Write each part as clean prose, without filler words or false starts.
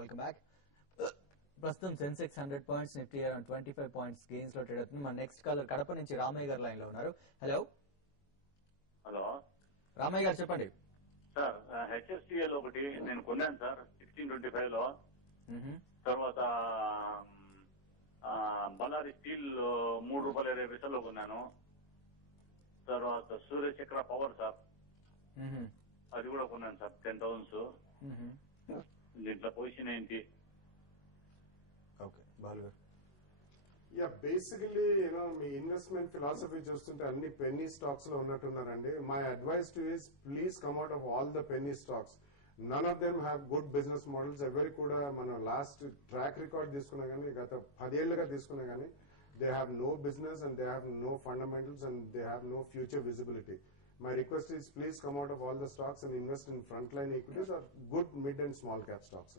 Welcome back. ప్రస్తుతం Sensex 100 points, Nifty around 25 points gains లో trade అవుతుంది. మన నెక్స్ట్ కాలర్ కడప నుంచి రామయ్య గారు లైన్ లో ఉన్నారు. హలో హలో రామయ్య గారు చెప్పండి. సార్, హెచ్ఎస్టిఎల్ ఒకటి నేను కొన్నాను సార్ 1625 లో. తర్వాత బళ్ళారి స్టీల్ ₹3.20 కొన్నాను. తర్వాత సూర్యచక్ర పవర్ సార్ అది కూడా కొన్నాను సార్ 10,000. దీంట్లో పొజిషన్ ఏంటి? ఓకే బాలు గారు. యా బేసికలీ మీ ఇన్వెస్ట్మెంట్ ఫిలాసఫీ చూస్తుంటే అన్ని పెన్నీ స్టాక్స్ లో ఉన్నట్టున్నారండి. My advice to us please come out of all the penny stocks. None of them have good business models. ఎవరి కూడా మనం లాస్ట్ ట్రాక్ రికార్డ్ తీసుకున్నా కానీ, గత 10 ఏళ్లుగా తీసుకున్నా కానీ, they have no business and they have no fundamentals and they have no future visibility. My request is please come out of all the stocks and invest in frontline equities or good mid and small cap stocks.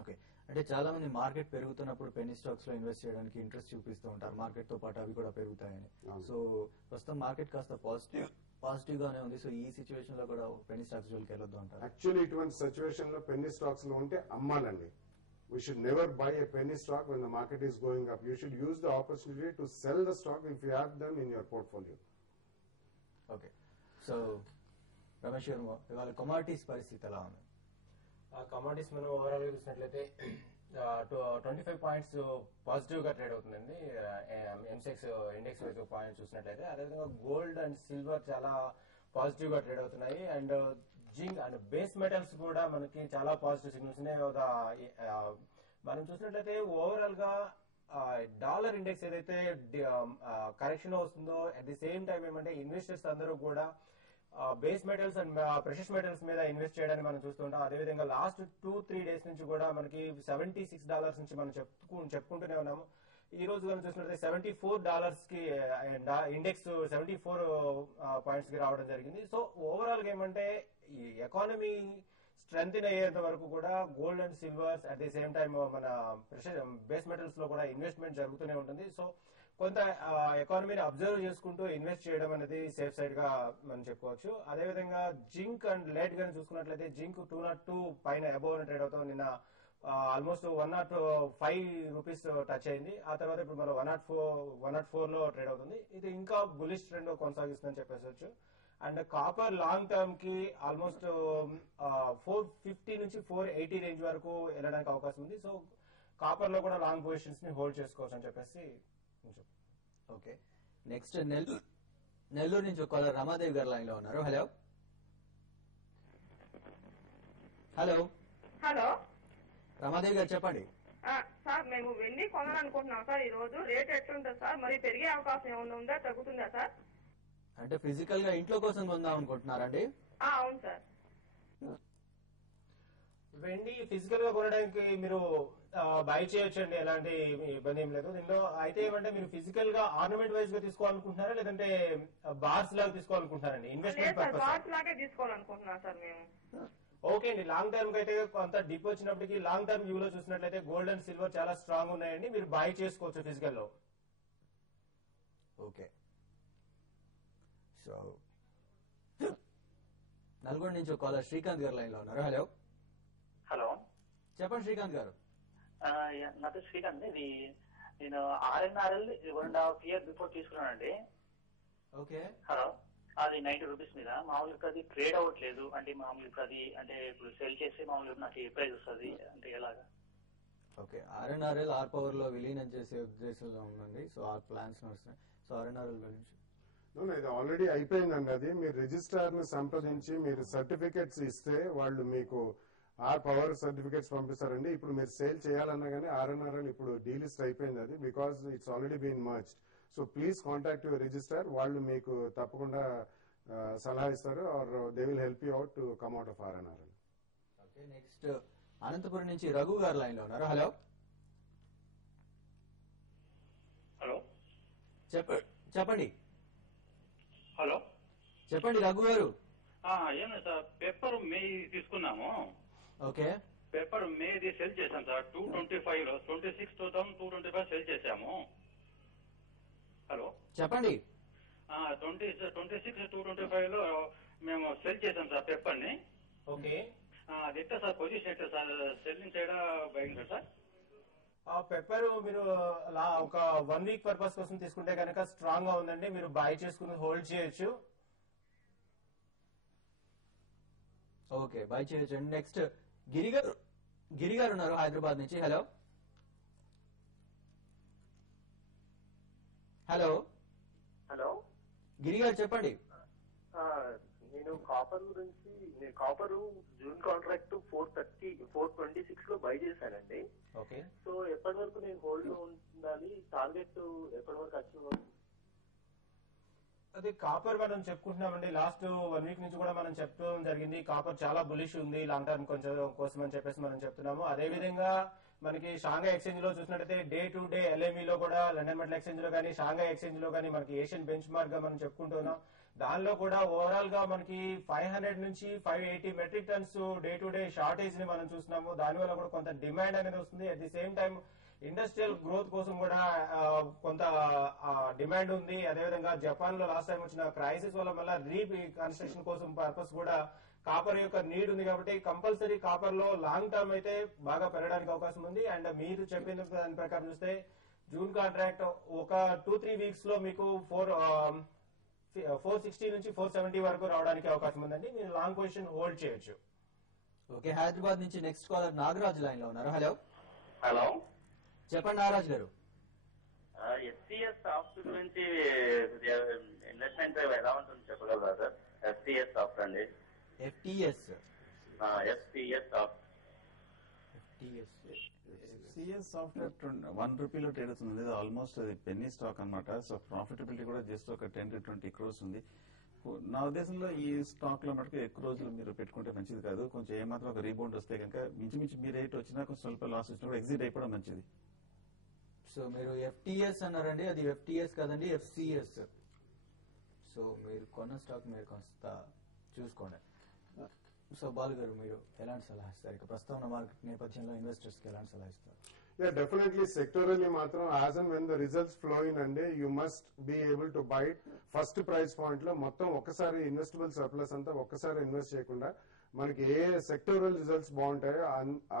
Okay, అంటే చాలా మంది market పెరుగుతున్నప్పుడు Penney stocks లో invest చేయడానికి interest చూపిస్తూ ఉంటారు, market తో పాటు అవి కూడా పెరుగుతాయని. సో ప్రస్తుతం మార్కెట్ కాస్త పాజిటివ్ గానే ఉంది. సో ఈ సిచ్యువేషన్ లో కూడా పెన్నీ స్టాక్స్ జోలికి వెళ్ళొద్దు అంటారు. యాక్చువల్లీ ఇటువంటి సిచ్యువేషన్ లో పెన్నీ స్టాక్స్ లో ఉంటే అమ్మాలండి. We should never buy a penny stock when the market is going up. You should use the opportunity to sell the stock if you have them in your portfolio. Okay, so Ramesh గారు ఇవాళ commodities పరిస్థితి ఎలా ఉంది? Commodities మనం overall గా చూసినట్లయితే 25 points positive గా trade అవుతుందండి. ఎంసెక్స్ ఇండెక్స్ వైజ్ పాయింట్స్ చూసినట్లయితే, అదేవిధంగా గోల్డ్ అండ్ సిల్వర్ చాలా పాజిటివ్ గా ట్రేడ్ అవుతున్నాయి. And zinc and base metals కూడా మనకి చాలా పాజిటివ్ సిగ్నల్స్ ఉన్నాయి. మనం చూసినట్లయితే ఓవరాల్ గా డాలర్ ఇండెక్స్ ఏదైతే కరెక్షన్ వస్తుందో, అట్ ది సేమ్ టైం ఏమంటే ఇన్వెస్టర్స్ అందరూ కూడా base metals and precious metals మీద ఇన్వెస్ట్ చేయడానికి మనం చూస్తుంటాం. అదేవిధంగా లాస్ట్ 2-3 డేస్ నుంచి కూడా మనకి $76 నుంచి మనం చెప్పుకుంటూనే ఉన్నాము. ఈ రోజు మనం చూసినట్లయితే $74 కి ఇండెక్స్ 74 పాయింట్స్ కి రావడం జరిగింది. సో ఓవరాల్ గా ఏమంటే ఈ ఎకానమీ స్ట్రెంగ్ అయ్యేంత వరకు కూడా gold and silvers at the same time మన బేస్ మెటల్స్ లో కూడా ఇన్వెస్ట్మెంట్ జరుగుతూనే ఉంటుంది. సో కొంత ఎకానమీని అబ్జర్వ్ చేసుకుంటూ ఇన్వెస్ట్ చేయడం అనేది సేఫ్ సైడ్ గా మనం చెప్పుకోవచ్చు. అదేవిధంగా జింక్ అండ్ లెడ్ గా చూసుకున్నట్లయితే జింక్ 202 పైన అబోవ్ ట్రేడ్ అవుతాం. నిన్న ఆల్మోస్ట్ ₹105 టచ్ అయింది. ఆ తర్వాత ఇప్పుడు మనం 104 లో ట్రేడ్ అవుతుంది. ఇది ఇంకా బులిష్ ట్రెండ్ కొనసాగిస్తుందని చెప్పేసి. అండ్ కాపర్ లాంగ్ టర్మ్ కి ఆల్మోస్ట్ 450 నుంచి 480 రేంజ్ వరకు వెళ్ళడానికి అవకాశం ఉంది. సో కాపర్ లో కూడా లాంగ్ పొజిషన్స్ ని హోల్డ్ చేసుకోవచ్చు అని చెప్పేసి. ఓకే, నెక్స్ట్ నెల్లూరు నుంచి ఒక రమాదేవి గారు లైన్ లో ఉన్నారు. హలో హలో హలో రమాదేవి గారు చెప్పండి. సార్, మేము వెండి కొనాలనుకుంటున్నాం సార్. ఈ రోజు రేట్ ఎట్లుంటుంది సార్? మరి పెరిగే అవకాశం ఏమైనా ఉందా, తగ్గుతుందా సార్? అంటే ఫిజికల్ గా ఇంట్లో కోసం కొందాం అనుకుంటున్నారండి? అవును సార్. వెండి ఫిజికల్ గా కొనడానికి మీరు బై చేయొచ్చండి, ఎలాంటి ఇబ్బంది ఏం లేదు దీనిలో. అయితే ఏమంటే మీరు ఫిజికల్ గా ఆర్నమెంట్ వైజ్ గా తీసుకోవాలనుకుంటున్నారా, లేదంటే బార్స్ లాగా తీసుకోవాలనుకుంటున్నారండి? ఇన్వెస్ట్మెంట్ బార్స్ లాగే తీసుకోవాలనుకుంటున్నాం సార్ మేము. ఓకే అండి, లాంగ్ టర్మ్ కి అయితే కొంత డిప్ వచ్చినప్పటికీ లాంగ్ టర్మ్ వ్యూ లో చూసినట్లయితే గోల్డ్ అండ్ సిల్వర్ చాలా స్ట్రాంగ్ ఉన్నాయండి. మీరు బై చేసుకోవచ్చు ఫిజికల్ లో. ఓకే, సో నల్గొండ నుంచి ఒక కాలర్ శ్రీకాంత్ గారు లైన్ లో ఉన్నారు. హలో హలో, చెప్పండి శ్రీకాంత్ గారు. నా పేరు శ్రీకాంత్. ఇది నేను RNRL 1.5 year బిఫోర్ తీసుకున్నానండి. ఓకే, హలో, అది ₹90 మీద. మామూలుగా ఇప్పుడు అది ట్రేడ్ అవ్వట్లేదు. అంటే మామూలు ఇప్పుడు అది అంటే ఇప్పుడు సెల్ చేస్తే మామూలుగా నాకు ఏ ప్రైస్ వస్తుంది అంటే ఎలాగా? ఓకే, RNRL ఆర్ పవర్ లో విలీనం చేసే ఉద్దేశంలో ఉందండి. సో ఆ ప్లాన్స్ నడుస్తున్నాయి. సో RNRL గురించి ఇది ఆల్రెడీ అయిపోయిందండి. అది మీరు రిజిస్ట్రార్ ని సంప్రదించి మీరు సర్టిఫికెట్స్ ఇస్తే వాళ్ళు మీకు ఆర్ పవర్ సర్టిఫికెట్స్ పంపిస్తారండి. ఇప్పుడు మీరు సేల్ చేయాలన్నా కానీ RNRL ఇప్పుడు డీలిస్ట్ అయిపోయింది అది, because it's already been merged. So please contact your registrar. వాళ్ళు మీకు తప్పకుండా సలహా ఇస్తారు or they will help you out to come out of RNRL. Okay, next Anantapuram నుంచి రఘు గారు లైన్ లో ఉన్నారు. హలో హలో చెప్పండి. హలో చెప్పండి రఘు గారు. ఏమి సార్, పేపర్ మే తీసుకున్నాము. ఓకే, పేపర్ మేది సెల్ చేశాం సార్ 225 లో 26,225 సెల్ చేశాము. హలో చెప్పండి. 26,225 లో మేము సెల్ చేశాం సార్ పేపర్ ని. ఓకే, అది ఎట్లా సార్ పొజిషన్ ఎట్లా సార్ సెల్లింగ్ చేయడా బయింగ్ సార్? ఆ పెప్పర్ మీరు ఒక 1 వీక్ పర్పస్ కోసం తీసుకుంటే కనుక స్ట్రాంగ్ గా ఉందండి. మీరు బై చేసుకుని హోల్డ్ చేయొచ్చు. ఓకే, బై చేయొచ్చు. అండ్ నెక్స్ట్ గిరి గారు ఉన్నారు హైదరాబాద్ నుంచి. హలో హలో హలో, గిరి గారు చెప్పండి. నేను కాపర్ జూన్ కాంట్రాక్ట్ 426 లో బై చేశానండి. ఓకే, సో ఎప్పటి వరకు నేను హోల్డ్ ఉండాలి? టార్గెట్ ఎప్పటి వరకు అచీవ్ అవుతుంది? అదే కాపర్ మనం చెప్పుకుంటున్నామండి. లాస్ట్ 1 వీక్ నుంచి కూడా మనం చెప్తూ జరిగింది. కాపర్ చాలా బులిష్ ఉంది లాంగ్ టర్మ్ కోసం అని చెప్పేసి మనం చెప్తున్నాము. అదే విధంగా మనకి షాంఘై ఎక్స్చేంజ్ లో చూసినట్టయితే డే టు డే LME లో కూడా, లండన్ మెటల్ ఎక్స్చేంజ్ లో కానీ, షాంఘై ఎక్స్చేంజ్ లో కానీ మనకి ఏషియన్ బెంచ్ మార్క్ గా మనం చెప్పుకుంటున్నాం. దానిలో కూడా ఓవరాల్ గా మనకి 500 నుంచి 580 metric tons day to day shortage ని మనం చూస్తున్నాము. దానివల్ల కూడా కొంత డిమాండ్ అనేది వస్తుంది. At the same time industrial growth కోసం కూడా కొంత డిమాండ్ ఉంది. అదేవిధంగా జపాన్ లో లాస్ట్ టైం వచ్చిన క్రైసిస్ వల్ల మళ్ళీ రీకన్స్ట్రక్షన్ కోసం పర్పస్ కూడా కాపర్ యొక్క నీడ్ ఉంది. కాబట్టి కంపల్సరీ కాపర్ లో లాంగ్ టర్మ్ అయితే బాగా పెరగడానికి అవకాశం ఉంది. అండ్ మీరు చెప్పిన దాని ప్రకారం చూస్తే జూన్ కాంట్రాక్ట్ ఒక 2-3 వీక్స్ లో మీకు 460 నుంచి 470 వరకు రావడానికి అవకాశం ఉందండి. మీరు లాంగ్ పొజిషన్ హోల్డ్ చేయొచ్చు. ఓకే, హైదరాబాద్ నుంచి నెక్స్ట్ కాలర్ నాగరాజ్ లైన్ లో ఉన్నారు. హలో హలో, చెప్పండి నాగరాజ్ గారు. FCS సాఫ్ట్ గురించి ఇన్వెస్ట్మెంట్ ఎలా ఉంటుంది చెప్పగలరా సార్? FCS సాఫ్ట్ అండి. FTS soft. సిఎస్ సాఫ్ట్వేర్ 1 రూపీలో ట్రేడ్ అవుతుంది. ఆల్మోస్ట్ అది పెన్నీ స్టాక్ అన్నమాట. సో ప్రాఫిటబిలిటీ కూడా జస్ట్ ఒక 10 to 20 crores ఉంది. నా ఉద్దేశంలో ఈ స్టాక్ లో మటుకు ఎక్కువ రోజులు మీరు పెట్టుకుంటే మంచిది కాదు. కొంచెం ఏమాత్రం ఒక రీబౌండ్ వస్తే కనుక మించి మీ రేట్ వచ్చినా కొంచెం స్వల్ప లాస్ వచ్చినా కూడా ఎగ్జిట్ అయిపోవడం మంచిది. సో మీరు FTS అన్నారండి, అది FTS కాదండి, FCS. సో మీరు కొన్న స్టాక్ మీరు కొంత చూసుకోండి. సో బాలు గారు, మీరు ఎలాంటి సలహా ఇస్తారు? ఇక ప్రస్తుతం ఉన్న మార్కెట్ నేపథ్యంలో ఇన్వెస్టర్స్ కి ఎలాంటి సలహా ఇస్తారు? Yeah, definitely sectorally మాత్రం as and when the results flow in అండి, you must be able to buy it. First price point లో మొత్తం ఒక్కసారి ఇన్వెస్టబుల్ సర్ప్లస్ అంతా ఒక్కసారి ఇన్వెస్ట్ చేయకుండా మనకి ఏ సెక్టోరల్ రిజల్ట్స్ బాగుంటాయో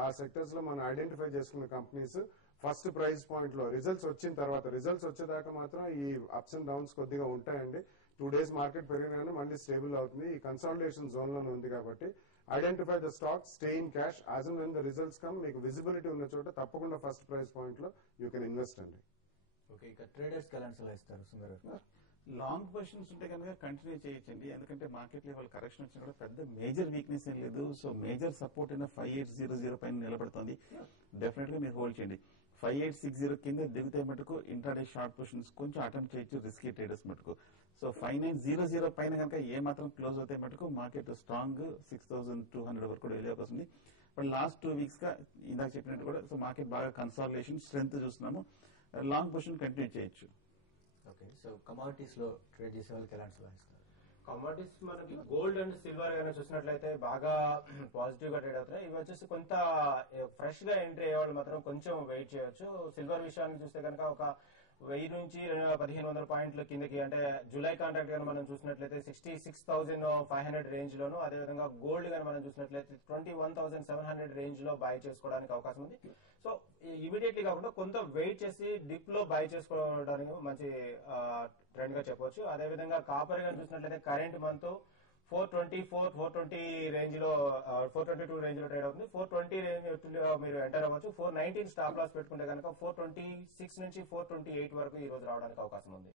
ఆ సెక్టర్స్ లో మనం ఐడెంటిఫై చేసుకున్న కంపెనీస్ ఫస్ట్ ప్రైస్ పాయింట్ లో రిజల్ట్స్ వచ్చిన తర్వాత, రిజల్ట్స్ వచ్చేదాకా మాత్రం ఈ అప్స్ అండ్ డౌన్స్ కొద్దిగా ఉంటాయండి. 2 days మార్కెట్ పెరిగినా మళ్ళీ స్టేబుల్ అవుతుంది. ఈ కన్సాలిడేషన్ జోన్ లోనే ఉంది కాబట్టి identify the stock, stay in cash. As and when the results come, మీకు విజిబిలిటీ ఉన్న చోట తప్పకుండా ఫస్ట్ ప్రైస్ పాయింట్ లో యూ కెన్ ఇన్వెస్ట్ అండి. ఓకే, ఇక ట్రేడర్స్ కి ఎలాంటి సలహా ఇస్తారు సుందర్ గారు? లాంగ్ పొజిషన్స్ ఉంటే కనుక కంటిన్యూ చేయొచ్చండి. ఎందుకంటే మార్కెట్ లెవెల్ కరెక్షన్ వచ్చినా కూడా పెద్ద మేజర్ వీక్నెస్ ఏం లేదు. సో మేజర్ సపోర్ట్ అయిన 5800 పైన నిలబడుతుంది. డెఫినెట్ గా మీరు హోల్డ్ చేయండి. 5860 కింద దిగితే మటుకు ఇంట్రాడే షార్ట్ పొజిషన్స్ కొంచెం అటెంప్ట్ చేయొచ్చు రిస్కీ ట్రేడర్స్ మటుకు. సో 5900 పైన కనుక ఏ మాత్రం క్లోజ్ అవుతాయి మటుకు మార్కెట్ స్ట్రాంగ్ 6200 వరకు కూడా వెళ్ళే అవకాశం ఉంది. బట్ లాస్ట్ 2 వీక్స్ గా ఇందాక చెప్పినట్టు కూడా సో మార్కెట్ బాగా కన్సాలిడేషన్ స్ట్రెంత్ చూస్తున్నాము. లాంగ్ పొజిషన్ కంటిన్యూ చేయొచ్చు. ఓకే, సో కమాడిటీస్ లో ట్రేడ్ చేసే వాళ్ళకి ఎలాంటి సలహా ఇస్తారు? కమోడిటీస్ మనకి గోల్డ్ అండ్ సిల్వర్ గానీ చూసినట్లయితే బాగా పాజిటివ్ గా ట్రేడ్ అవుతున్నాయి. ఇవి వచ్చేసి కొంత ఫ్రెష్ గా ఎంట్రీ అయ్యే వాళ్ళు మాత్రం కొంచెం వెయిట్ చేయొచ్చు. సిల్వర్ విషయాన్ని చూస్తే కనుక ఒక 1000 నుంచి 1500 పాయింట్ల కిందకి, అంటే జూలై కాంట్రాక్ట్ గానీ మనం చూసినట్లయితే 66,500 రేంజ్ లోను, అదేవిధంగా గోల్డ్ గానీ మనం చూసినట్లయితే 21,700 రేంజ్ లో బై చేసుకోవడానికి అవకాశం ఉంది. సో ఇమీడియట్లీ కాకుండా కొంత వెయిట్ చేసి డిప్ లో బై చేసుకోవడానికి మంచి ట్రెండ్ గా చెప్పొచ్చు. అదేవిధంగా కాపర్ గానీ చూసినట్లయితే కరెంట్ మంత్ 420 రేంజ్ లో 422 రేంజ్ లో ట్రేడ్ అవుతుంది. 420 రేంజ్ లో మీరు ఎంటర్ అవ్వచ్చు. 419 స్టాప్ లాస్ పెట్టుకుంటే కనుక 426 నుంచి 428 వరకు ఈ రోజు రావడానికి అవకాశం ఉంది.